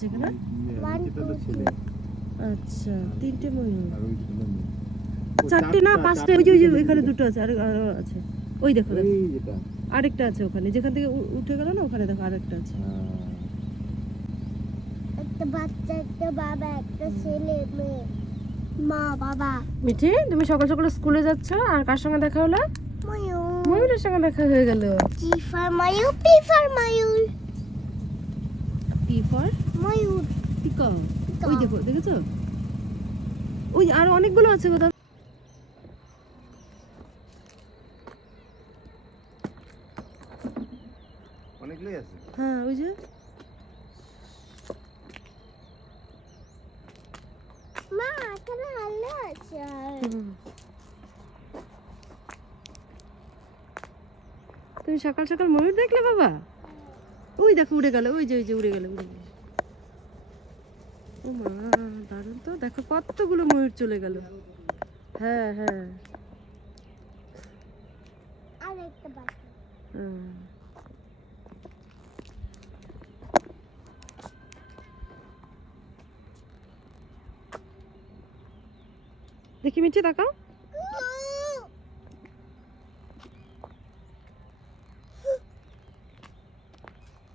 সেখানে নিচেটা তো ছেলে আচ্ছা তিনটে ময়ূর। চারটে না পাঁচটা ওই যে ওই যে ওইখানে দুটো আছে আর আরও আছে। ওই দেখো আরেকটা আছে ওখানে যেখান থেকে উঠে গেল না ওখানে দেখো আরেকটা আছে। হ্যাঁ। একটা বাচ্চা একটা বাবা একটা ছেলে মেয়ে। মা বাবা। মিঠি তুমি সকাল সকাল স্কুলে যাচ্ছ আর কার সঙ্গে দেখা হলো? ময়ূর। ময়ূরের সঙ্গে দেখা হয়ে গেল। জি ফর ময়ূর পি ফর ময়ূর। পি ফর ময়ূর পিকক ওই দেখো দেখেছ? ওই আর অনেকগুলো আছে কোথাও অনেকগুলোই আছে। হ্যাঁ ওই যে। মা এখানে আলো আছে তুমি সকাল সকাল ময়ূর দেখলে বাবা? ওই দেখো উড়ে গেল ওই যে ওই যে উড়ে গেল উড়ে গেল। ও মা দারুণ তো। দেখো কতগুলো ময়ূর চলে গেল। হ্যাঁ হ্যাঁ। দেখি মিঠি তাকাও।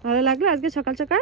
ভালো লাগল আজকে সকাল সকাল?